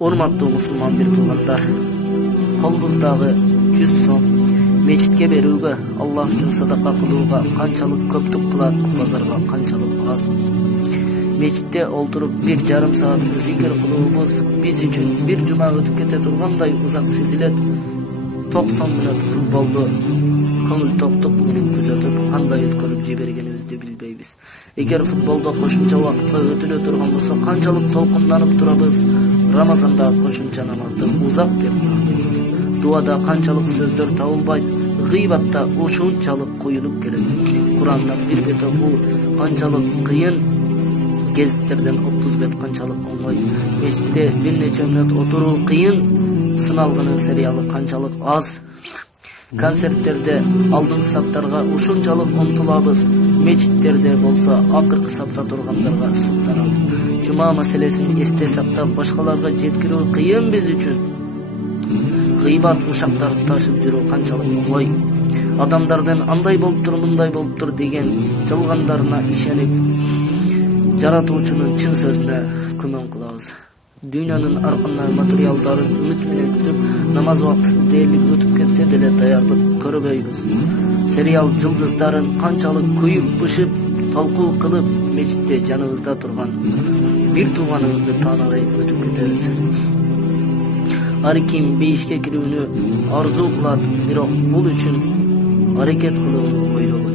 Урматтуу мусулман бир туугандар, колубуздагы 100 сом мечитке берүүгө, Аллах үчүн садака кылууга канчалык көптүк кылат, базарга канчалык аз. Мечитте олтуруп 1,5 саат зикир кылуубуз биз үчүн бир жума өтүп кете тургандай узак сезилет. 90 мүнөт футболду көңүл токтук менен күзөтүп, кандай өткөрүп жибергенибизди билбейбиз. Эгер футболдо кошумча убакытка өтүлө турган болсо, канчалык толкунданып турабыз. Рамазанда кошумча намазды узак деп кылабыз. Дуада канчалык сөздөр табылбайт, гыйбатта ушунчалык куюлуп келет. Курандан бир бет окуу канчалык кыйын, гезиттерден 30 бет канчалык оңой. Мечитте бир нече мүнөт отуруу кыйын, сыналгынын сериалы канчалык аз. Концерттерде алдыңкы саптарга ушунчалык умтулабыз, мечиттерде болсо акыркы сапта тургандарга суктанабыз. Жума маселесин эсте сактап башкаларга жеткирүү кыйын биз үчүн. Гыйбат ушактарды ташып жүрүү канчалык оңой. Адамдардын андай болуптур, мындай болуптур деген жалгандарына ишенип, жаратуучунун чын сөзүнө күмөн кылабыз. Дүйнөнүн аркынан материалдарын үмүт менен күтүп, намаз убакыты дээрлик өтүп кетсе деле даярдык көрбөйбүз. Сериал жылдыздарын канчалык күйүп бышып, талкуу кылып, мечитте жаныбызда турган бир тууганыбызды тааныбай өтүп кетебиз. Ар ким бейишке кирүүнү арзуу кылат, бирок бул үчүн аракет кылууну ойлобойт.